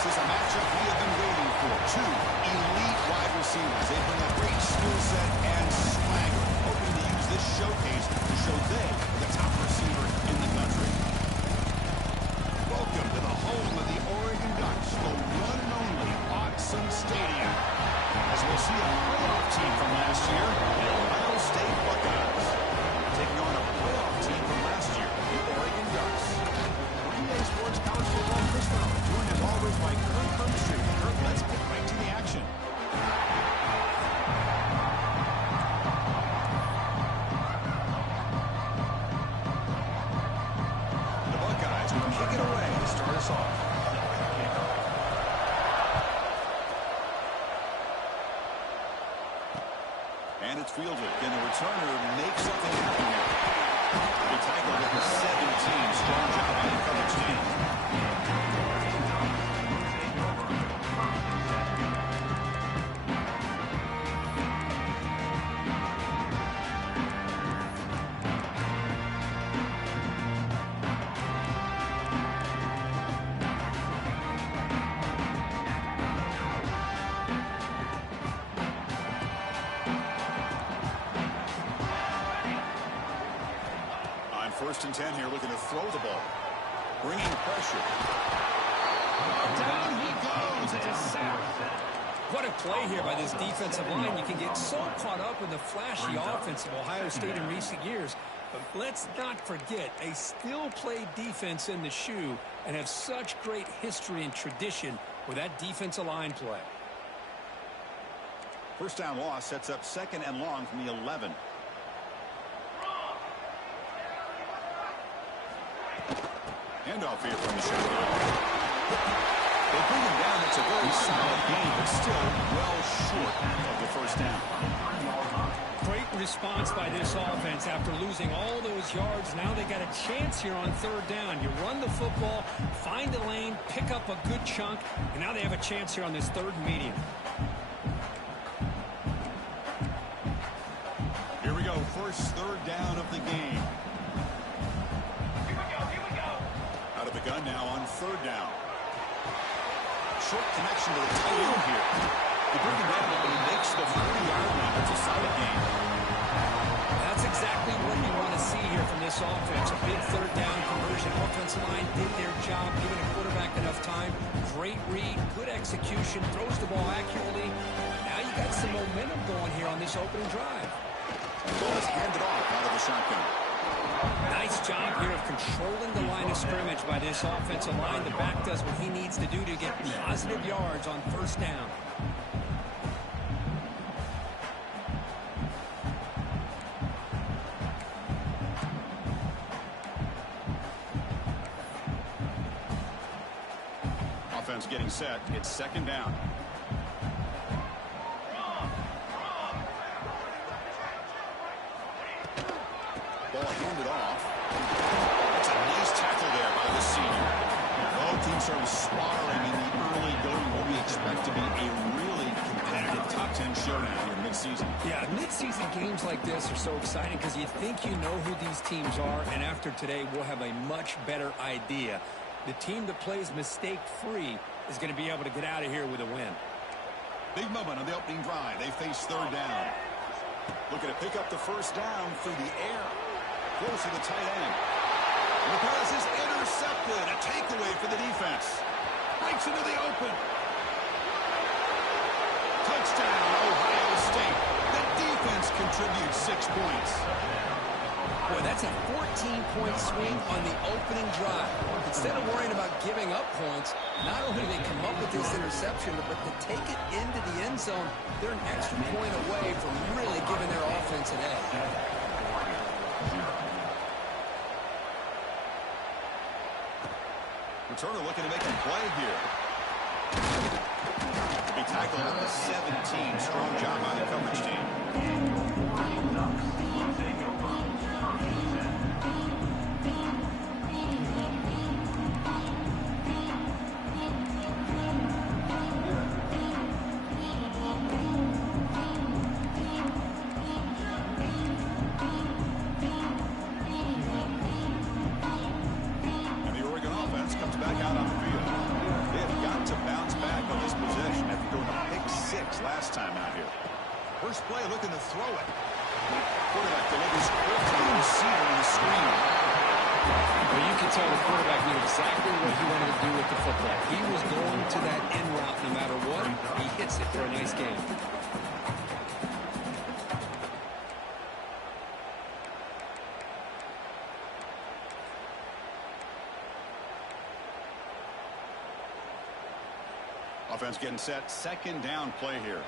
This is a matchup we have been waiting for. Two elite wide receivers. They bring a great skill set and swagger, hoping to use this showcase to show they are the top receiver in the country. Welcome to the home of the Oregon Ducks, the one and only Autzen Stadium. As we'll see a playoff team from last year, the Ohio State Buckeyes. Taking on a playoff team from last year, the Oregon Ducks. Green Bay Sports College Football Chris Fowler, joined as always by Kirk Hermstreet. Kirk, let's get right to the action. The Buckeyes will kick it away to start us off. And it's fielded. Can the returner make something happen here? The tackle at the 17. Strong job by the coverage team. First and 10 here, looking to throw the ball. Bringing pressure. Down he goes. It's a sack. What a play here by this defensive line. You can get so caught up in the flashy offense of Ohio State in recent years. But let's not forget, they still play defense in the shoe and have such great history and tradition with that defensive line play. First down loss sets up second and long from the 11. Handoff here from the shotgun. They bring him down. It's a very solid game, but still well short of the first down. Great response by this offense after losing all those yards. Now they got a chance here on third down. You run the football, find a lane, pick up a good chunk, and now they have a chance here on this third and medium. Here we go. First third down of the game. Out of the gun now on third down. Short connection to the tight end here. The bring him down and he makes the 40-yard line. It's a solid game. That's exactly what you want to see here from this offense. A big third down conversion. Offensive line did their job, giving a quarterback enough time. Great read, good execution, throws the ball accurately. Now you got some momentum going here on this opening drive. The ball is handed off out of the shotgun. Nice job here of controlling the line of scrimmage by this offensive line. The back does what he needs to do to get positive yards on first down. Offense getting set. It's second down. Ball handed off. That's a nice tackle there by the senior. Both teams sort of swattering in the early going. What we expect to be a really competitive top 10 showdown here mid-season. Yeah, mid-season games like this are so exciting because you think you know who these teams are, and after today we'll have a much better idea. The team that plays mistake-free is going to be able to get out of here with a win. Big moment on the opening drive. They face third down. Looking to pick up the first down through the air. Close to the tight end. And the pass is intercepted. A takeaway for the defense. Breaks into the open. Touchdown, Ohio State. The defense contributes 6 points. Boy, that's a 14-point swing on the opening drive. Instead of worrying about giving up points, not only do they come up with this interception, but to take it into the end zone, they're an extra point away from really giving their offense an edge. Returner looking to make a play here. He tackled at the 17. Strong job by the coverage team. And the Oregon offense comes back out on the field. They have got to balance First play looking to throw it. Quarterback delivers quick to the receiver in the screen. Well, you can tell the quarterback knew exactly what he wanted to do with the football. He was going to that end route no matter what. He hits it for a nice game. Offense getting set. Second down play here.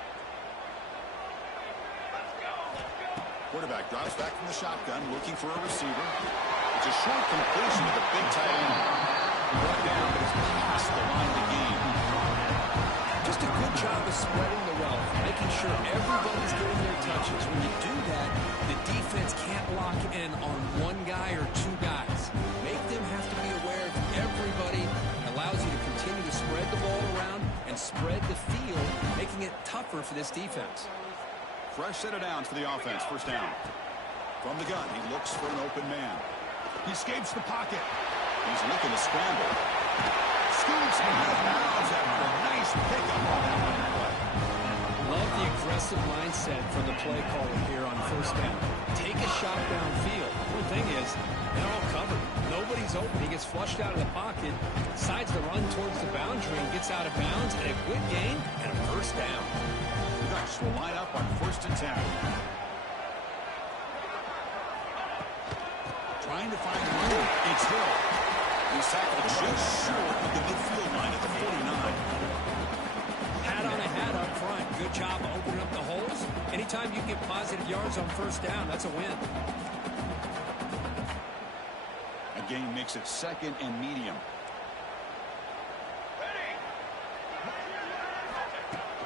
Quarterback drops back from the shotgun, looking for a receiver. It's a short completion to the big tight end. Brought down, but it's past the line of the game. Just a good job of spreading the wealth, making sure everybody's getting their touches. When you do that, the defense can't lock in on one guy or two guys. Make them have to be aware of everybody. It allows you to continue to spread the ball around and spread the field, making it tougher for this defense. Fresh set of downs for the offense. First down. From the gun, he looks for an open man. He escapes the pocket. He's looking to scramble. Scoots out of bounds after a nice pickup on that one play. Love the aggressive mindset from the play caller here on first down. Take a shot downfield. The thing is, they're all covered. Nobody's open. He gets flushed out of the pocket, decides to run towards the boundary and gets out of bounds, and a good gain and a first down. The Ducks will line up on 1st and 10. Trying to find room. It's Hill. He's tackled just short of the midfield line at the 49. Hat on a hat up front. Good job opening up the holes. Anytime you get positive yards on first down, that's a win. A gain makes it 2nd and medium.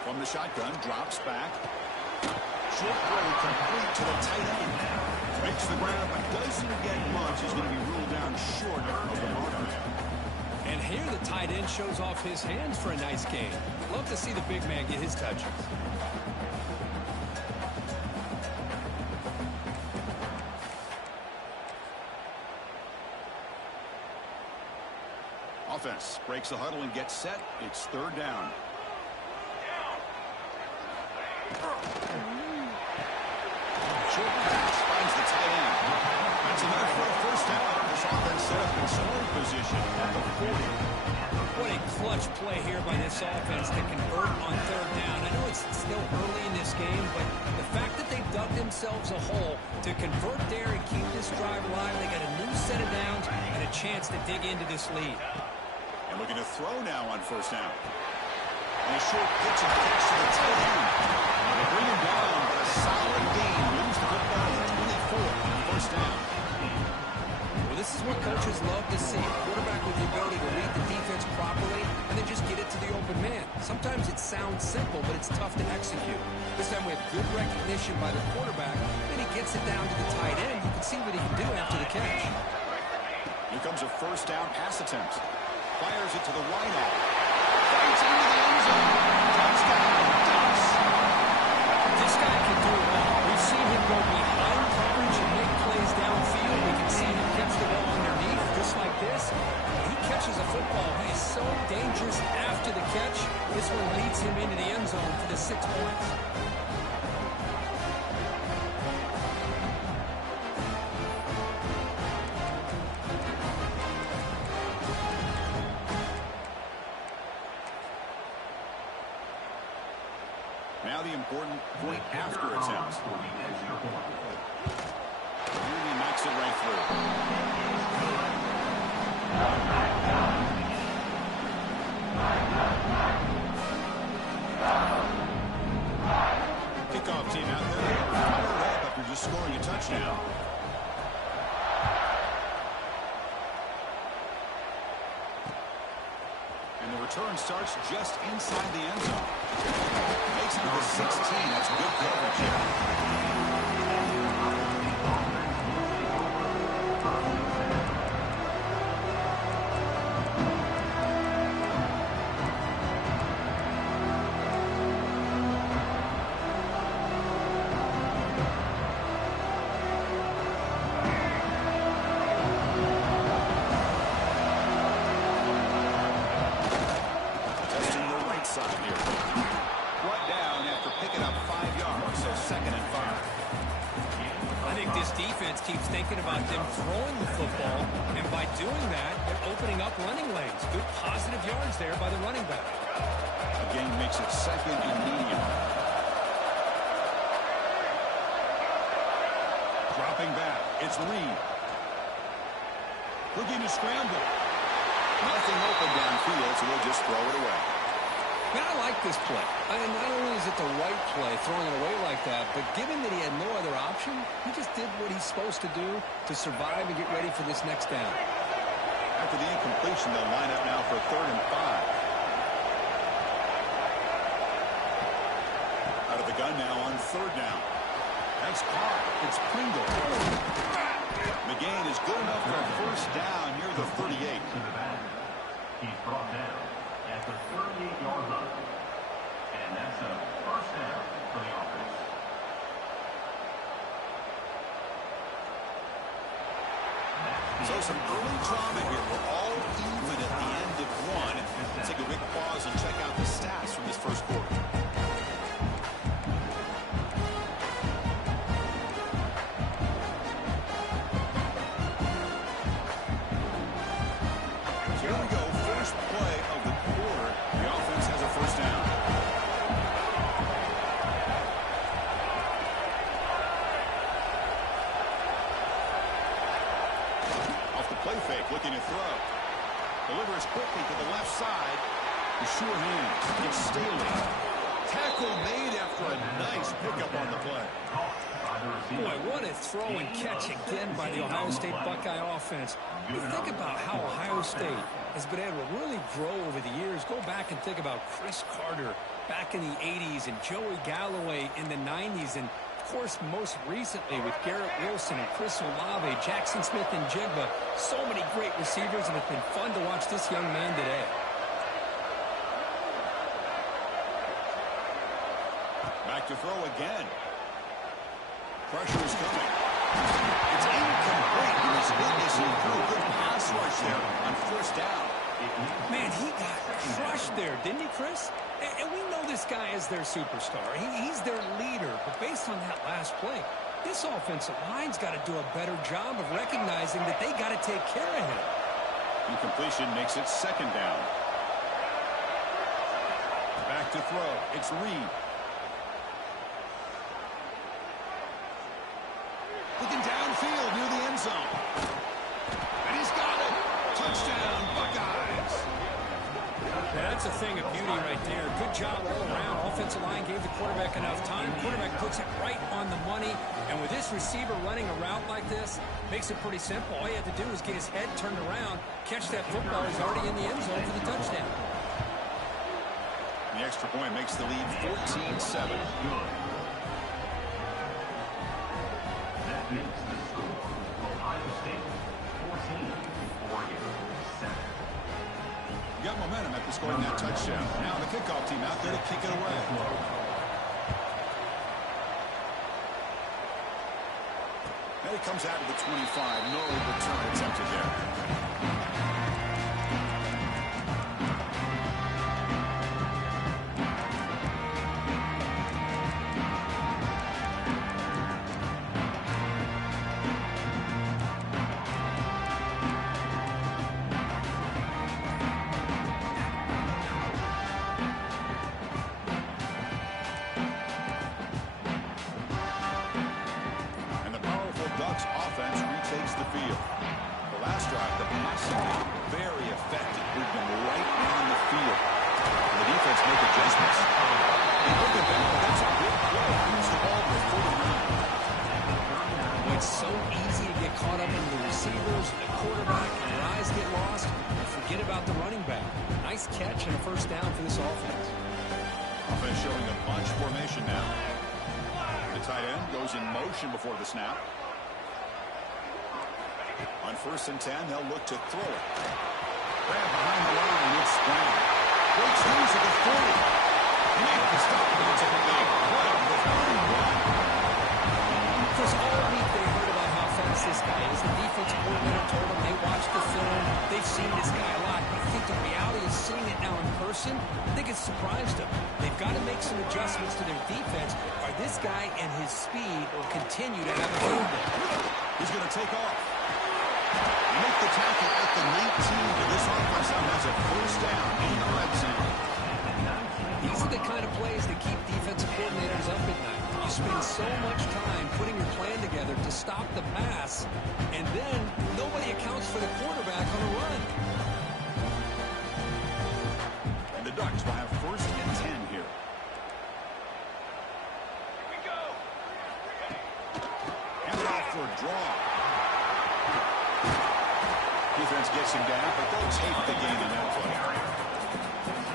From the shotgun, drops back. Short throw complete to the tight end. Makes the grab, but doesn't get much. He's going to be ruled down short of the marker. And here the tight end shows off his hands for a nice gain. Love to see the big man get his touches. Offense breaks the huddle and gets set. It's 3rd down. Short pass finds the tight end. That's enough for a first down. This offense set up in scoring position at the 40. What a clutch play here by this offense to convert on 3rd down. I know it's still early in this game, but the fact that they dug themselves a hole to convert there and keep this drive alive, they got a new set of downs and a chance to dig into this lead. And looking to throw now on 1st down. And a short pitch and catch to the tight end. They bring him down, but a solid gain. Moves the football to 24 on 1st down. Well, this is what coaches love to see. A quarterback with the ability to read the defense properly and then just get it to the open man. Sometimes it sounds simple, but it's tough to execute. This time we have good recognition by the quarterback, and he gets it down to the tight end. You can see what he can do after the catch. Here comes a 1st down pass attempt. Fires it to the wideout. Fights into the end zone. Touchdown, Ducks. This guy can do it all. We've seen him go behind coverage and make plays downfield. We can see him catch the ball underneath, just like this. He catches a football. He is so dangerous after the catch. This one leads him into the end zone for the 6 points. Now the important point after attempt. Really knocks it right through. Kickoff team out there. Fired up after just scoring a touchdown. And the return starts just inside the end zone. Makes it to the 16. That's good coverage here. Testing the right side here. Brought down after picking up 5 yards. So This defense keeps thinking about them throwing the football, and by doing that, they're opening up running lanes. Good positive yards there by the running back. The game makes it second and medium. Dropping back, it's Reed. Looking to scramble. Nothing open downfield, so we'll just throw it away. Man, I like this play. And not only is it the right play, throwing it away like that, but given that he had no other option, he just did what he's supposed to do to survive and get ready for this next down. After the incompletion, they'll line up now for 3rd and 5. Out of the gun now on 3rd down. That's caught. It's Pringle. McGain is good enough for a 1st down near the 38. He's brought down at the 38-yard line. And that's a 1st down for the offense. So some early drama here. We're all even at the end of 1. Let's take a quick pause and check out the stats from this first quarter. Here we go. First play of the quarter. The offense has a 1st down. Play fake, looking to throw. Delivers quickly to the left side. The sure hand gets Staley. Tackle made after a nice pickup on the play. Boy, what a throw and catch again by the Ohio State Buckeye offense. You think about how Ohio State has been able to really grow over the years. Go back and think about Chris Carter back in the 80s and Joey Galloway in the 90s, and of course, most recently with Garrett Wilson and Chris Olave, Jackson Smith and Jigba. So many great receivers, and it's been fun to watch this young man today. Back to throw again. Pressure is coming. It's incomplete. He was witnessing through a good pass rush there on 1st down. Man, he got crushed there, didn't he, Chris? And we know this guy is their superstar. He's their leader. But based on that last play, this offensive line's got to do a better job of recognizing that they got to take care of him. Incompletion makes it 2nd down. Back to throw. It's Reed. Looking downfield near the end zone. And he's got it. Touchdown, Buckeyes. That's a thing of beauty right there. Good job all around. Offensive line gave the quarterback enough time. Quarterback puts it right on the money. And with this receiver running a route like this, makes it pretty simple. All you have to do is get his head turned around, catch that football. He's already in the end zone for the touchdown. The extra point makes the lead 14-7. That makes the score. Ohio State 14, Oregon 7. You got momentum after scoring that touchdown. Now the kickoff team out there to kick it away. And it comes out of the 25. No return attempted there. Offense retakes the field. The last drive, the passing game, very effective. Moving right down the field. And the defense make adjustments. And looking back, that's a big play. Moves the ball to 49. It's so easy to get caught up in the receivers, the quarterback, and your eyes get lost. Forget about the running back. Nice catch and a 1st down for this offense. Offense showing a bunch formation now. The tight end goes in motion before the snap. On 1st and 10, they'll look to throw it. Grab behind the line, it's Brown. Breaks loose at the 40. He made the stop, but it's a big play at the 31. Because all week they heard about how fast this guy is. The defensive coordinator told them they watched the film. They've seen this guy a lot. I think the reality is seeing it now in person, I think it's surprised them. They've got to make some adjustments to their defense. Are this guy and his speed will continue to have a field day. He's going to take off. Make the tackle at the 19. This offense now has a first down in the red zone. These are the kind of plays that keep defensive coordinators up at night. You spend so much time putting your plan together to stop the pass, and then nobody accounts for the quarterback on a run. And the Ducks will have first and 10 here. Here we go. And off for a draw. Defense gets him down, but they'll take the game in that play.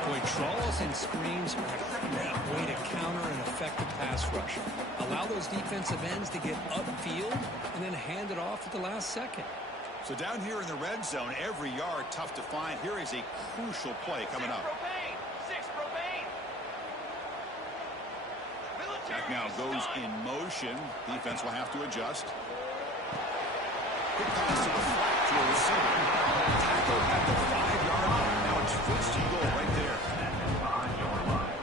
Boy, draws and screens are a great way to counter an effective pass rush. Allow those defensive ends to get upfield and then hand it off at the last second. So down here in the red zone, every yard tough to find. Here is a crucial play coming up. Six propane. Back now goes in motion. Defense will have to adjust. Quick pass to the flat to a receiver. Tackle at the 5-yard line. Now it's first and goal right there.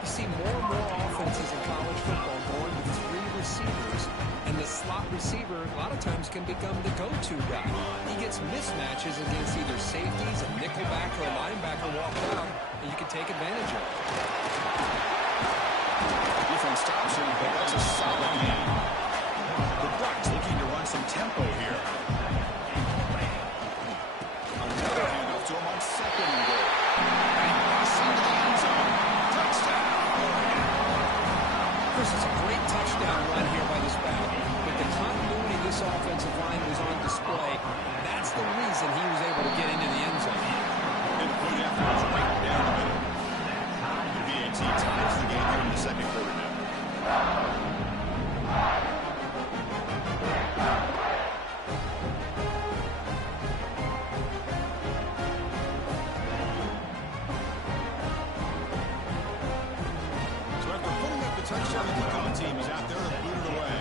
You see more and more offenses in college football going with 3 receivers, and the slot receiver a lot of times can become the go-to guy. He gets mismatches against either safeties, a nickelback, or a linebacker walk out, and you can take advantage of it. Defense stops him, but that's a solid game. The Ducks looking to run some tempo here. Another handoff to him on second and goal. Into the end zone. Touchdown. Chris, it's a great touchdown run here by this back. But the continuity of this offensive line was on display. That's the reason he was able to get into the end zone. And the point after was right down the middle. The VAT ties the game here in the second quarter now. So after putting up the touchdown, the kickoff team is out there to boot it away.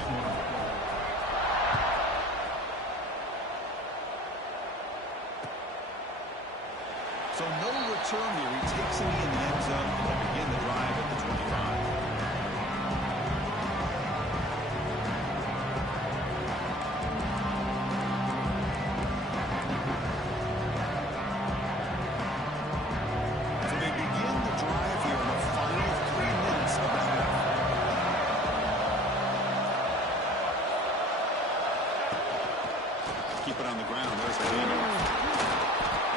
So no return here. He takes it in the end zone. They'll begin the drive at the 25. So they begin the drive here in the final 3 minutes of the half. Keep it on the ground. There's the handoff.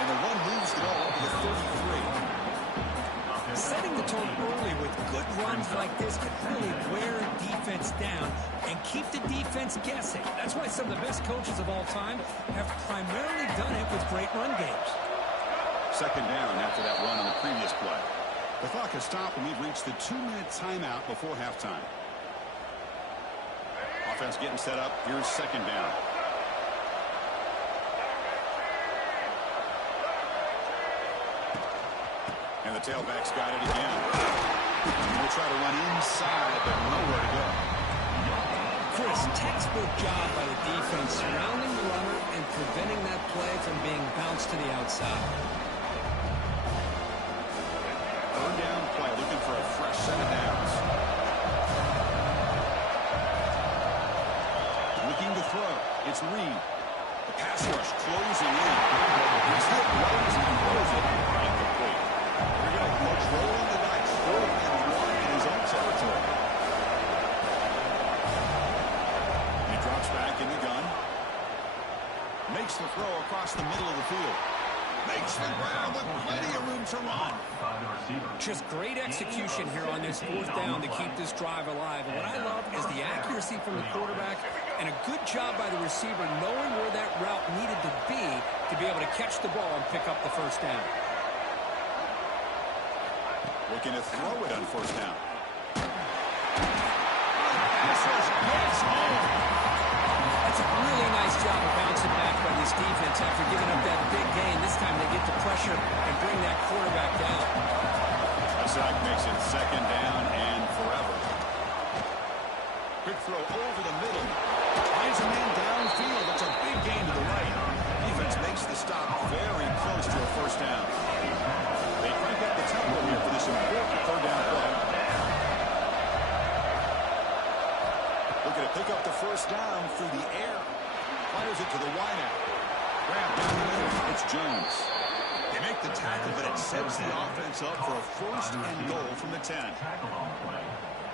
And the run moves the ball over the 33. Setting the tone early with good runs like this can really wear defense down and keep the defense guessing. That's why some of the best coaches of all time have primarily done it with great run games. Second down after that run on the previous play. The clock has stopped and we've reached the 2-minute timeout before halftime. Offense getting set up. Here's second down. And the tailback's got it again. We'll try to run inside, but nowhere to go. Chris, textbook job by the defense surrounding the runner and preventing that play from being bounced to the outside. Third down play, looking for a fresh set of downs. Looking to throw. It's Reed. The pass rush closing in. He's hit right as he throws it. Incomplete. They're going to roll the dice. 4th and 1 in his own territory. He drops back in the gun. Makes the throw across the middle of the field. Makes the ground with plenty of room to run. Just great execution here on this 4th down to keep this drive alive. And what I love is the accuracy from the quarterback and a good job by the receiver knowing where that route needed to be able to catch the ball and pick up the first down. Looking to throw it on first down. That's a really nice job of bouncing back by this defense after giving up that big gain. This time they get the pressure and bring that quarterback down. A sack makes it second down and forever. Quick throw over the middle. Finds a man downfield. That's a big gain to the right. Defense makes the stop very close to a first down. They crank up the tempo here for this important third down play. looking to pick up the first down through the air. Fires it to the wideout. Grab down the middle. It's Jones. They make the tackle, but it sets the offense up for a first and goal from the 10.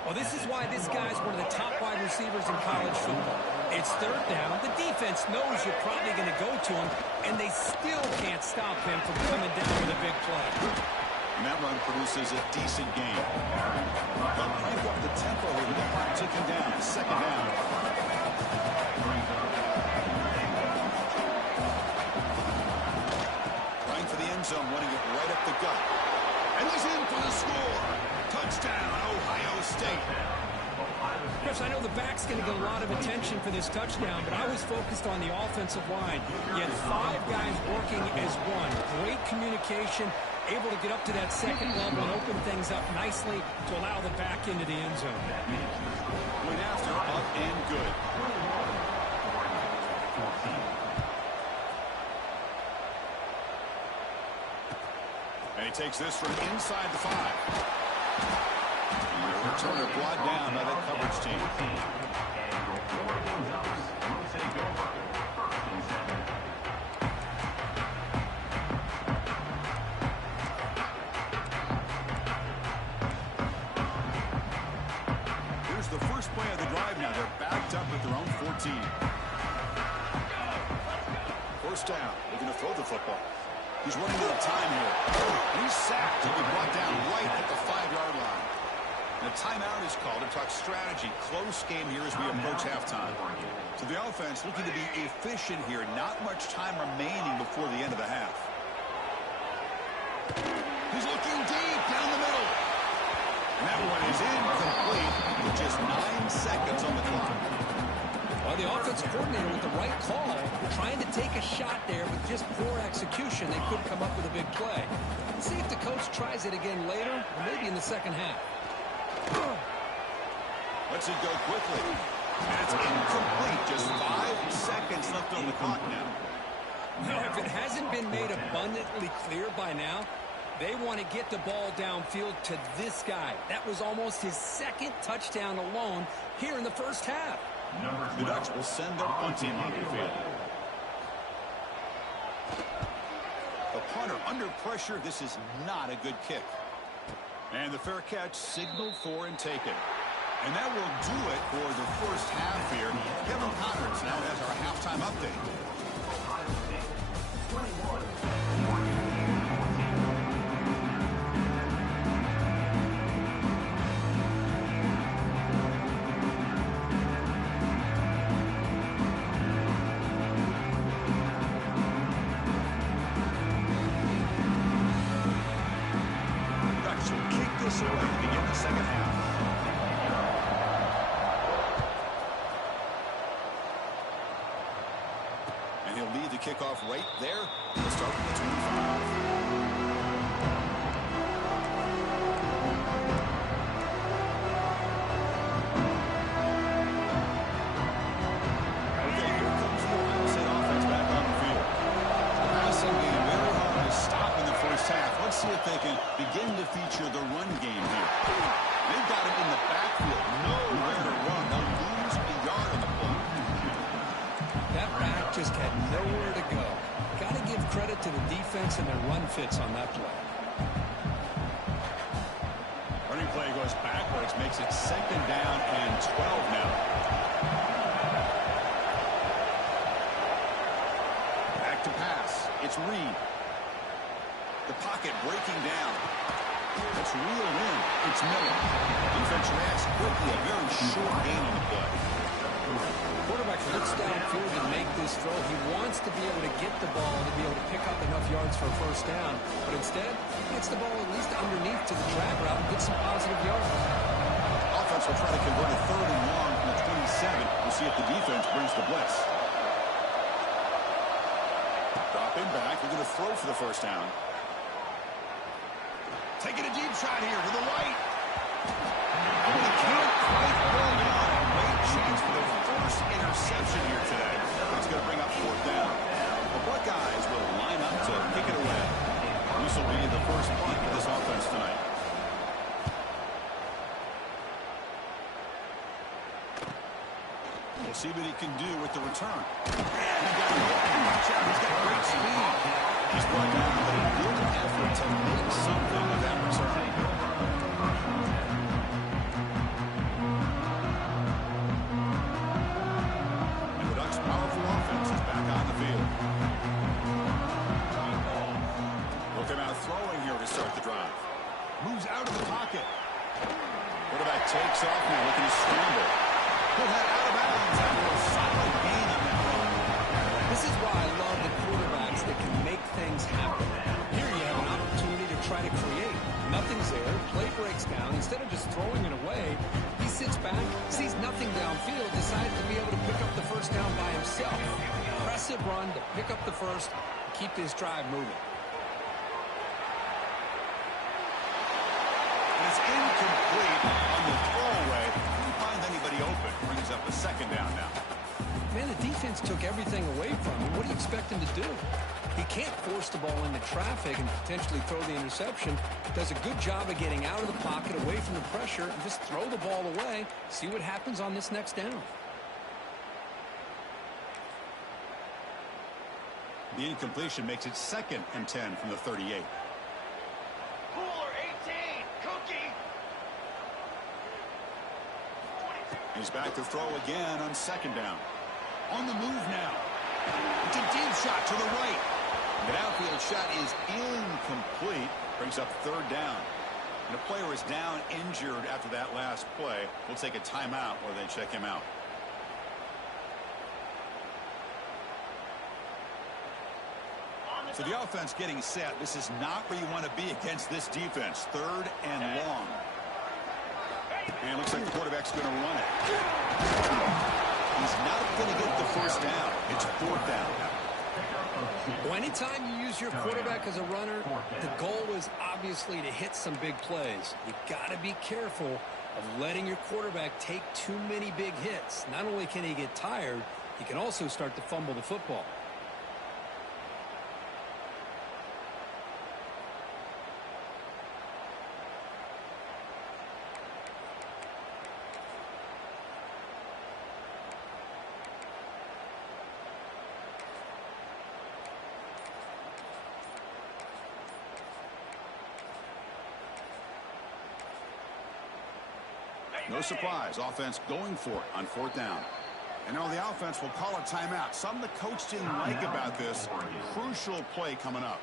Well, this is why this guy's one of the top wide receivers in college football. It's third down. The defense knows you're probably going to go to him, and they still can't stop him from coming down with a big play. And that run produces a decent gain. They'll crank up the tempo here with the clock ticking down. Second down. Trying for the end zone, running it right up the gut. And he's in for the score. Touchdown, Ohio State. Chris, I know the back's going to get a lot of attention for this touchdown, but I was focused on the offensive line. You had 5 guys working as one. Great communication, able to get up to that second level and open things up nicely to allow the back into the end zone. Went after, up and good. And he takes this from inside the 5. Returner brought down by that coverage team. Here's the first play of the drive now. They're backed up at their own 14. First down. They're going to throw the football. He's running out of time here. He's sacked. He'll be brought down right at the 5-yard line. And a timeout is called to talk strategy. Close game here as we approach halftime. So the offense looking to be efficient here. Not much time remaining before the end of the half. He's looking deep down the middle. And that one is incomplete with just 9 seconds on the clock. Well, the offensive coordinator with the right call, trying to take a shot there with just poor execution. They could come up with a big play. Let's see if the coach tries it again later, or maybe in the second half. Lets it go quickly. And it's incomplete. Just 5 seconds left on the clock now. Now, if it hasn't been made abundantly clear by now, they want to get the ball downfield to this guy. That was almost his second touchdown alone here in the first half. The Ducks will send their punt team on the field. The punter under pressure. This is not a good kick. And the fair catch signaled for and taken. And that will do it for the first half here. Kevin Connors now has our halftime update. Ducks will kick this away to begin the second half. And he'll lead the kickoff right there. He'll start with the 25. Okay, here comes the Ohio State offense back on the field. The passing game very hard to stop in the first half. Let's see if they can begin to feature the run game here. They've got him in the backfield. Nowhere to run. They'll lose a yard on the play. That back just had nowhere to go. Got to give credit to the defense and their run fits on that play. Running play goes backwards, makes it second down and 12 now. Back to pass. It's Reed. The pocket breaking down. It's reeled in. It's Miller. Defense reacts quickly. A very short gain on the play. Quarterback looks downfield to make this throw. He wants to be able to get the ball to be able to pick up enough yards for a first down. But instead, he gets the ball at least underneath to the drag route and gets some positive yards. Offense will try to convert a 3rd and long from the 27. We'll see if the defense brings the blitz. Dropping back. They're going to throw for the first down. Taking a deep shot here to the right. Oh, he can't quite hold on. Great chance for the first interception here today. That's going to bring up 4th down. The Buckeyes will line up to kick it away. This will be the first punt for this offense tonight. We'll see what he can do with the return. Watch out, he's got great speed. He's brought down, but a good effort to make something of that return. And the Ducks' powerful offense is back on the field. Looking out throwing here to start the drive. Moves out of the pocket. Quarterback takes off now, looking to scramble. Put that out of bounds after a solid gain on that run. This is why I love the quarterbacks that can make things happen. Here you have an opportunity to try to create. Nothing's there. Play breaks down. Instead of just throwing it away, he sits back, sees nothing downfield, decides to be able to pick up the first down by himself. Impressive run to pick up the first, keep this drive moving. It's incomplete on the throwaway. Couldn't find anybody open. Brings up a second down now. Man, the defense took everything away from him. What do you expect him to do? He can't force the ball into traffic and potentially throw the interception. Does a good job of getting out of the pocket, away from the pressure, and just throw the ball away. See what happens on this next down. The incompletion makes it 2nd and 10 from the 38. He's back to throw again on 2nd down. On the move now. It's a deep shot to the right. The outfield shot is incomplete. Brings up 3rd down. And a player is down injured after that last play. We'll take a timeout while they check him out. So the offense getting set. This is not where you want to be against this defense. 3rd and long. And it looks like the quarterback's going to run it. He's not going to get the first down. It's 4th down. Well, anytime you use your quarterback as a runner, the goal is obviously to hit some big plays. You got to be careful of letting your quarterback take too many big hits. Not only can he get tired, he can also start to fumble the football. No surprise, offense going for it on 4th down. And now the offense will call a timeout. Something the coach didn't like about this. Crucial play coming up.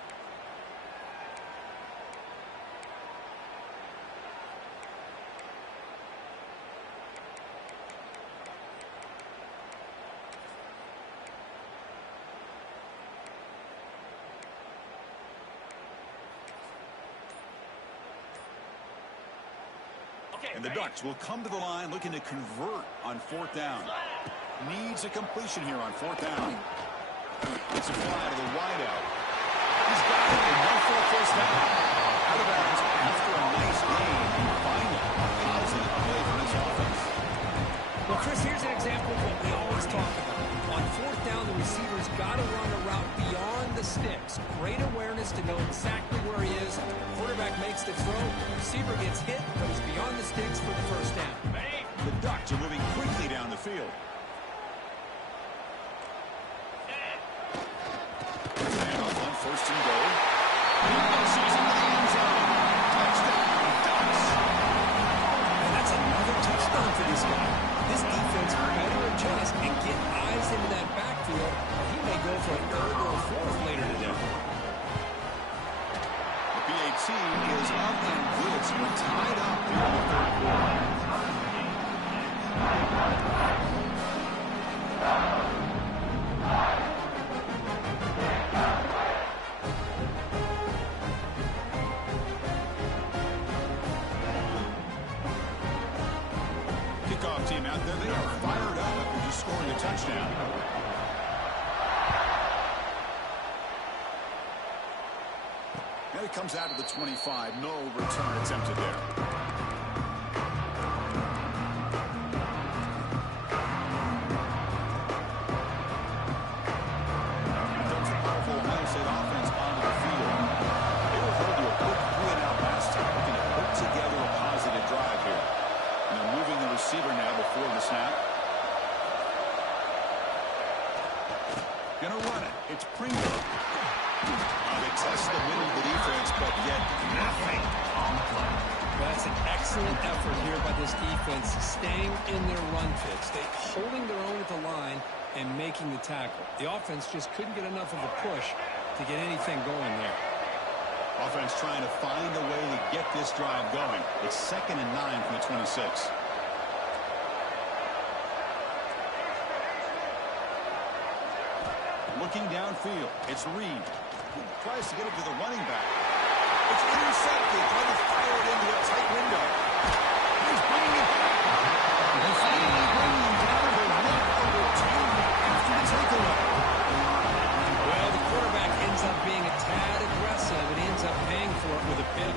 And the Ducks will come to the line looking to convert on 4th down. Needs a completion here on 4th down. It's a fly to the wideout. He's got it and no for a first down. Out of bounds after a nice gain. Finally, a positive play from this offense. Well, Chris, here's an example of what we always talk about. On 4th down, the receiver's got to run a route beyond the sticks. Great awareness to know exactly where he is. Quarterback makes the throw. Receiver gets hit, but he's beyond the sticks for the first down. The Ducks are moving quickly down the field. Handoff on 1st and goal. Passes into the end zone. Touchdown, Ducks. And that's another touchdown for this guy. This defense better adjust and get eyes into that backfield. He may go for a 3rd or a 4th later today. The PAT is up and good, so we're tied up here in the 3rd quarter. Kickoff team out there, they are fired up after just scoring a touchdown. And it comes out of the 25. No return attempted there. Receiver now before the snap. Gonna run it. It's Pringle. They test the middle of the defense, but yet nothing on the play. Well, that's an excellent effort here by this defense, staying in their run fits. They holding their own at the line and making the tackle. The offense just couldn't get enough of a push to get anything going there. Offense trying to find a way to get this drive going. It's 2nd and 9 from the 26. Looking downfield, it's Reed. Tries to get it to the running back. It's intercepted. Trying to fire it into a tight window. He's bringing it back. He's finally bringing him down to net over 2 after the takeaway. Well, the quarterback ends up being a tad aggressive and ends up paying for it with a pick.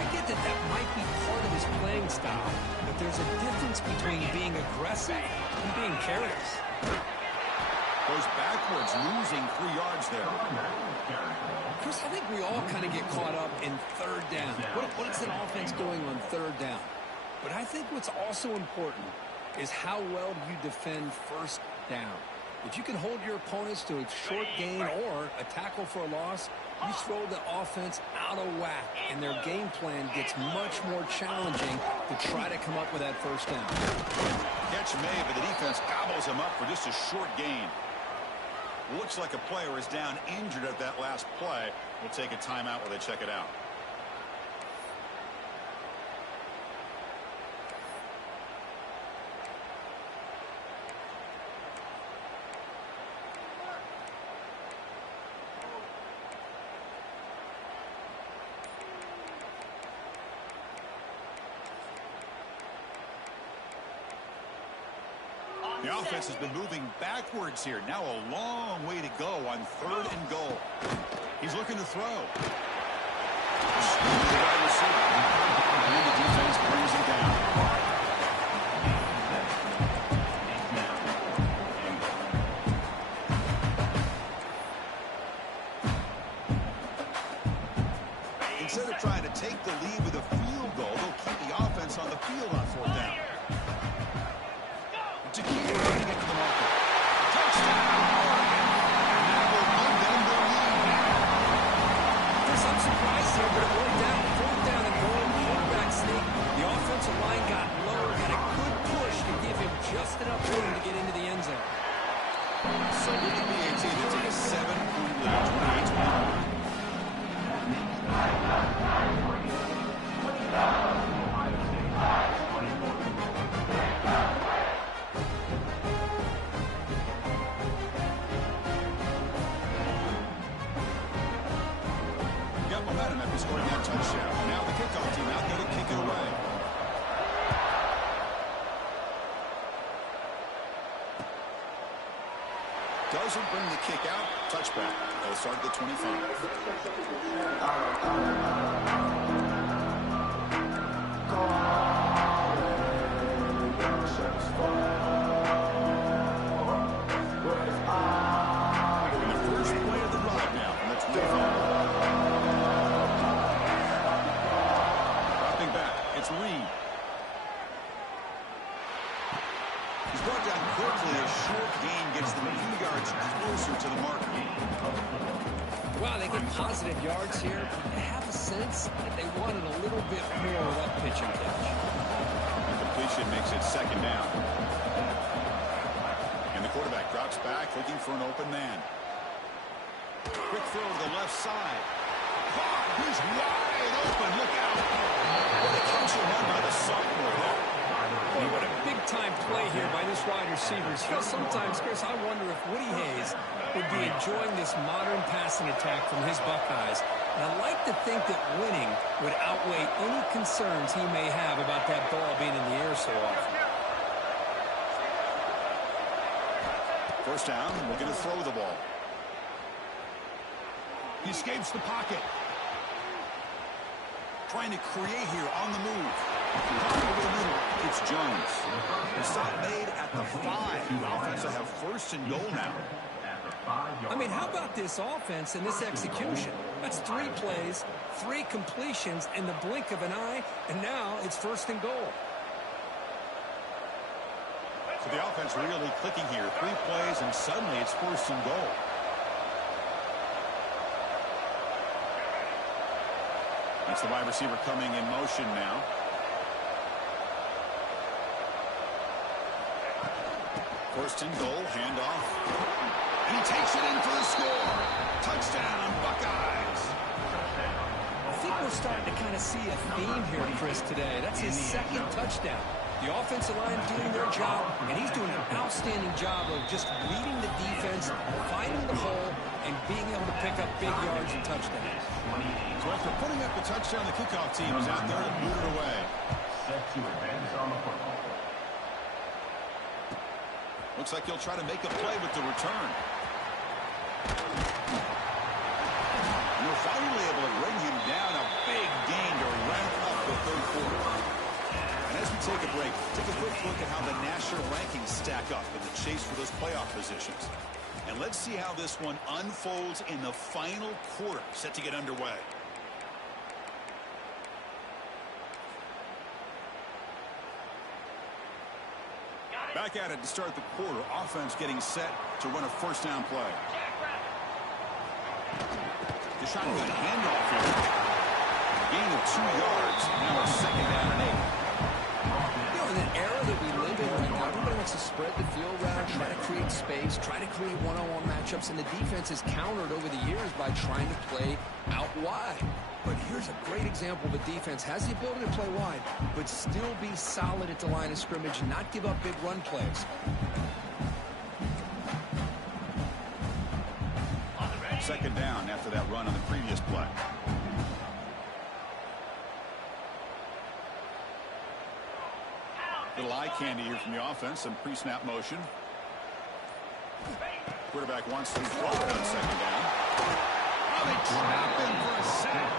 I get that that might be part of his playing style, but there's a difference between being aggressive and being careless. Goes backwards, losing 3 yards there. Chris, I think we all kind of get caught up in 3rd down. What is an offense doing on 3rd down? But I think what's also important is how well you defend 1st down. If you can hold your opponents to a short gain or a tackle for a loss, you throw the offense out of whack, and their game plan gets much more challenging to try to come up with that 1st down. Catch made, but the defense gobbles him up for just a short gain. Looks like a player is down injured at that last play. We'll take a timeout while they check it out. The offense has been moving backwards here. Now a long way to go on 3rd and goal. He's looking to throw. The wide receiver. And the defense brings him down. Instead of trying to take the lead with a field goal, they'll keep the offense on the field on 4th down. To keep running into the market. Touchdown, Oregon. And that will give them the lead. There's some surprise here, but it worked out. 4th down and goal, quarterback sneak. The offensive line got low, had a good push to give him just enough room to get into the end zone. So look at the 18. They take a 7-point lead, 28-21. Momentum after scoring that touchdown. Now the kickoff team out there to kick it away. Doesn't bring the kick out. Touchback. They'll start at the 25. And the first play of the drive now from the 25. It's Reed. He's brought down quickly. A short gain gets them a few yards closer to the marker. Wow, they get positive yards here. I have a sense that they wanted a little bit more of that pitch and catch. The completion makes it 2nd down. And the quarterback drops back, looking for an open man. Quick throw to the left side. Caught. He's wide open. Look out. What a catch run by the sophomore there. Boy, what a big-time play here by this wide receiver. You know, sometimes, Chris, I wonder if Woody Hayes would be enjoying this modern passing attack from his Buckeyes. And I like to think that winning would outweigh any concerns he may have about that ball being in the air so often. 1st down, we're going to throw the ball. He escapes the pocket. Trying to create here on the move. Over the middle, it's Jones. The stop made at the 5. The offense will have 1st and goal now. I mean, how about this offense and this execution? That's 3 plays, 3 completions in the blink of an eye, and now it's 1st and goal. So the offense really clicking here. 3 plays, and suddenly it's 1st and goal. It's the wide receiver coming in motion now. First and goal, handoff. And he takes it in for the score. Touchdown, Buckeyes. I think we're starting to kind of see a theme here, Chris, today. That's his second touchdown. The offensive line doing their job, and he's doing an outstanding job of just leading the defense, finding the hole, and being able to pick up big yards and touchdowns. So after putting up the touchdown, the kickoff team is out there to boot it away. Set to advance on the football. Looks like he'll try to make a play with the return. And we're finally able to bring him down. A big gain to wrap up the third quarter. And as we take a break, take a quick look at how the national rankings stack up in the chase for those playoff positions. And let's see how this one unfolds in the final quarter, set to get underway. Back at it to start the quarter. Offense getting set to run a first down play. The shotgun handoff here. Gain of 2 yards. Now a second down and 8. You know, in an era that we live in right now, everybody wants to spread the field around, try to create space, try to create one-on-one matchups, and the defense has countered over the years by trying to play out wide. But here's a great example of a defense has the ability to play wide, but still be solid at the line of scrimmage, not give up big run plays. Second down after that run on the previous play. Little eye candy here from the offense. Some pre-snap motion. Quarterback wants to throw it on second down. Oh, they trap him for a sack.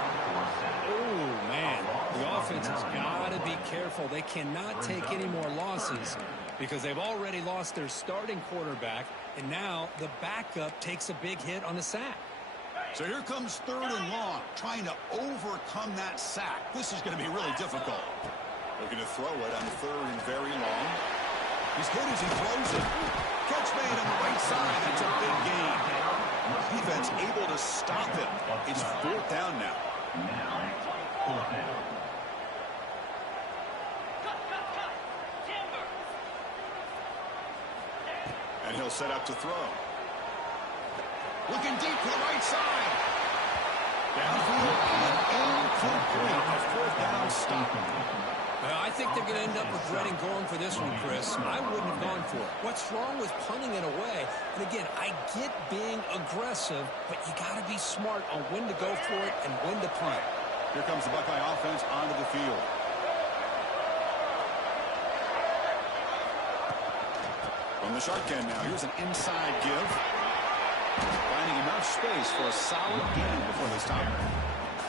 Oh, man. The offense has got to be careful. They cannot take any more losses because they've already lost their starting quarterback, and now the backup takes a big hit on a sack. So here comes third and long, trying to overcome that sack. This is going to be really difficult. Looking to throw it on third and very long. He's hit as he throws it. Catch made on the right side. That's a big gain. Defense able to stop him. It's fourth down now. Fourth down. And he'll set up to throw. Looking deep to the right side. Downfield and incomplete. A fourth down stop. I think they're going to end up regretting going for this one, Chris. I wouldn't have gone for it. What's wrong with punting it away? And again, I get being aggressive, but you got to be smart on when to go for it and when to punt. Here comes the Buckeye offense onto the field. From the shotgun now, here's an inside give. Finding enough space for a solid gain before they stop.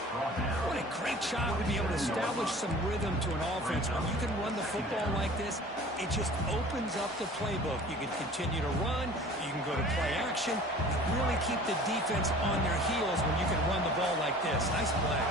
What a great job to be able to establish some rhythm to an offense. When you can run the football like this, it just opens up the playbook. You can continue to run. You can go to play action. You really keep the defense on their heels when you can run the ball like this. Nice play.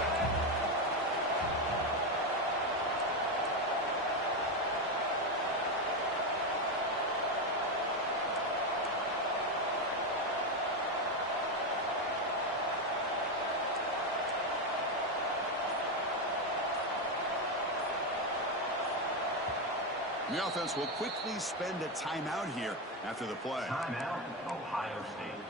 The offense will quickly spend a timeout here after the play. Timeout, Ohio State.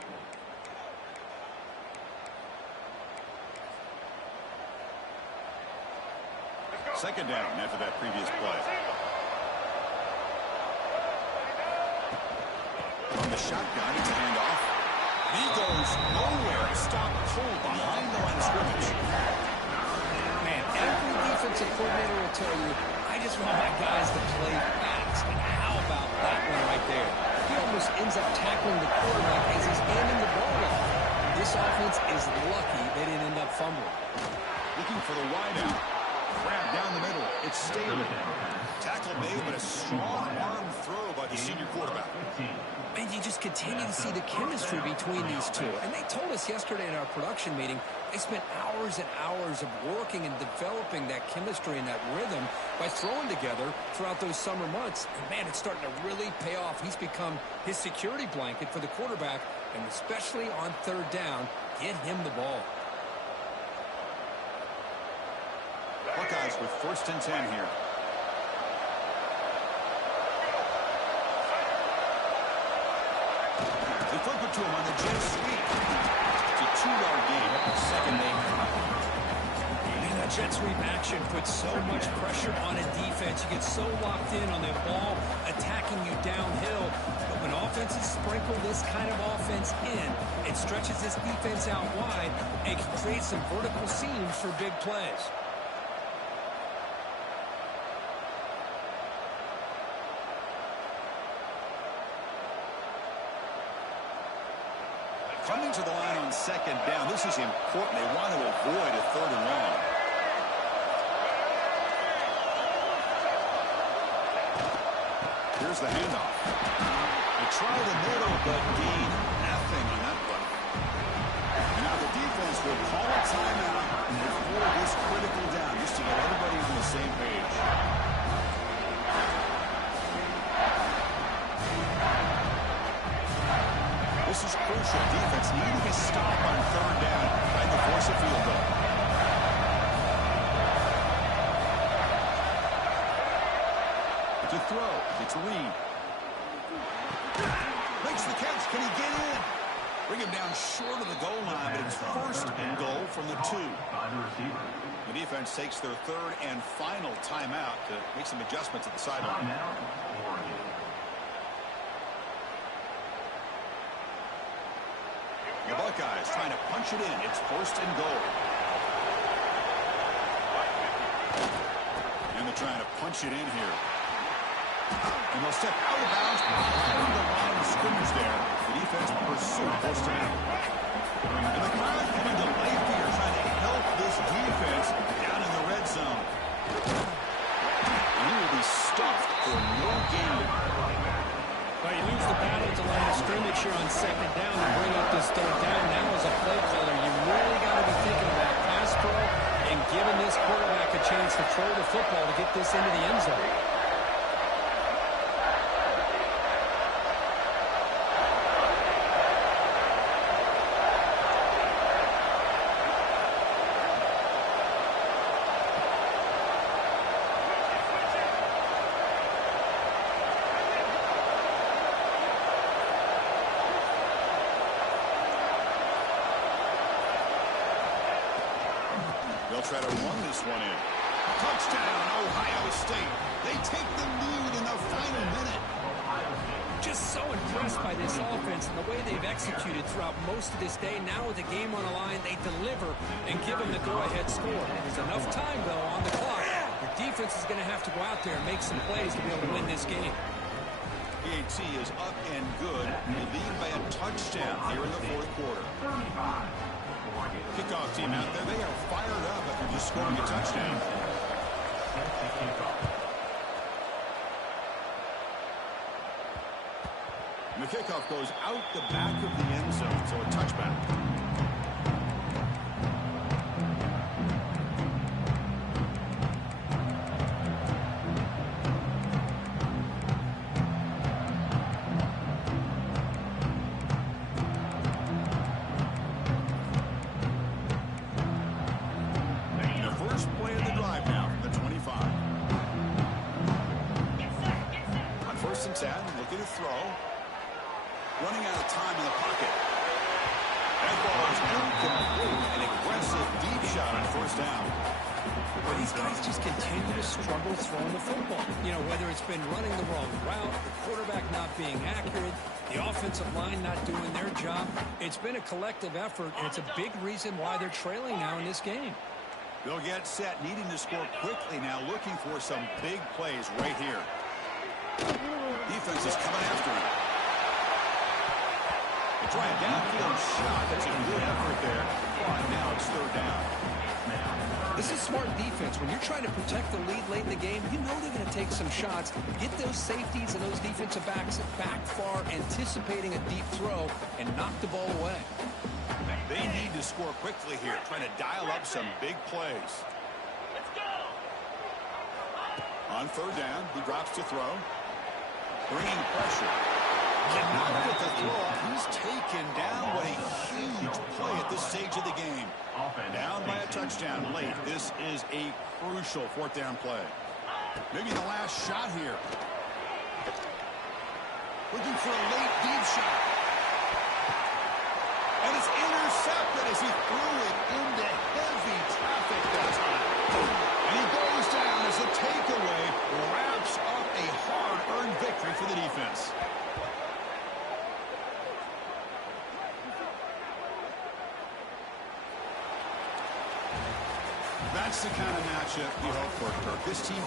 Second down after that previous play. From the shotgun, it's a handoff. He goes nowhere. Stop cold behind the line of scrimmage. Man, every defensive coordinator will tell you, I just want my guys to play fast. And how about that one right there? He almost ends up tackling the quarterback as he's handing the ball off. This offense is lucky they didn't end up fumbling. Looking for the wideout. Grab down the middle. It's Staley. Tackle made, but a strong arm throw by the senior quarterback. And you just continue to see the chemistry between these two. And they told us yesterday in our production meeting, they spent hours and hours of working and developing that chemistry and that rhythm by throwing together throughout those summer months. And, man, it's starting to really pay off. He's become his security blanket for the quarterback, and especially on third down, get him the ball. Buckeyes with 1st and 10 here. They flip it to him on the jet sweep. It's a 2-yard gain. 2nd and 8. And that jet sweep action puts so much pressure on a defense. You get so locked in on the ball attacking you downhill. But when offenses sprinkle this kind of offense in, it stretches this defense out wide and can create some vertical seams for big plays. Coming to the line on 2nd down. This is important. They want to avoid a 3rd and long. Here's the handoff. They try the middle, but gain nothing on that play. And now the defense will call a timeout before this critical down, just to get everybody on the same page. This is crucial. Defense needing a stop on 3rd down, trying to force a field goal. To throw, it's Reed. Makes the catch. Can he get in? Bring him down short of the goal line, but it's 1st and goal from the 2. The defense takes their 3rd and final timeout to make some adjustments at the sideline. The Buckeyes trying to punch it in. It's 1st and goal. And they're trying to punch it in here. And they'll step out of bounds behind the line of scrimmage there. The defense pursued 1st and out. And the crowd coming to life here, trying to help this defense down in the red zone. And he will be stuffed for no gain. Well, you lose the battle at the line of scrimmage here on 2nd down and bring up this 3rd down. Now as a play caller, you really got to be thinking about pass pro and giving this quarterback a chance to throw the football to get this into the end zone. They'll try to run this one in. Touchdown, Ohio State. They take the lead in the final minute. Just so impressed by this offense and the way they've executed throughout most of this day. Now with the game on the line, they deliver and give them the go-ahead score. There's enough time, though, on the clock. Your defense is going to have to go out there and make some plays to be able to win this game. PAT is up and good. They lead by a touchdown here in the 4th quarter. Kickoff team out there. They are fired up after just scoring a touchdown. And the kickoff goes out the back of the end zone, so a touchback. Looking to throw. Running out of time in the pocket. That ball is incomplete. An aggressive deep shot on 1st down. But these guys just continue to struggle throwing the football. You know, whether it's been running the wrong route, the quarterback not being accurate, the offensive line not doing their job. It's been a collective effort, and it's a big reason why they're trailing now in this game. They'll get set, needing to score quickly now, looking for some big plays right here. Defense is coming after him. They try a downfield shot. That's a good effort there. And now it's 3rd down. This is smart defense. When you're trying to protect the lead late in the game, you know they're going to take some shots. Get those safeties and those defensive backs back far, anticipating a deep throw, and knock the ball away. They need to score quickly here, trying to dial up some big plays. Let's go. On 3rd down, he drops to throw. Bringing pressure. Cannot get the throw. He's taken down. What a huge play at this this stage of the game. Down by a touchdown late. This is a crucial fourth down play. Maybe the last shot here. Looking for a late deep shot. And it's intercepted as he threw it into heavy traffic that time. And he goes down as the takeaway wraps up a hard-earned victory for the defense. That's the kind of matchup you hope for, Kirk. This team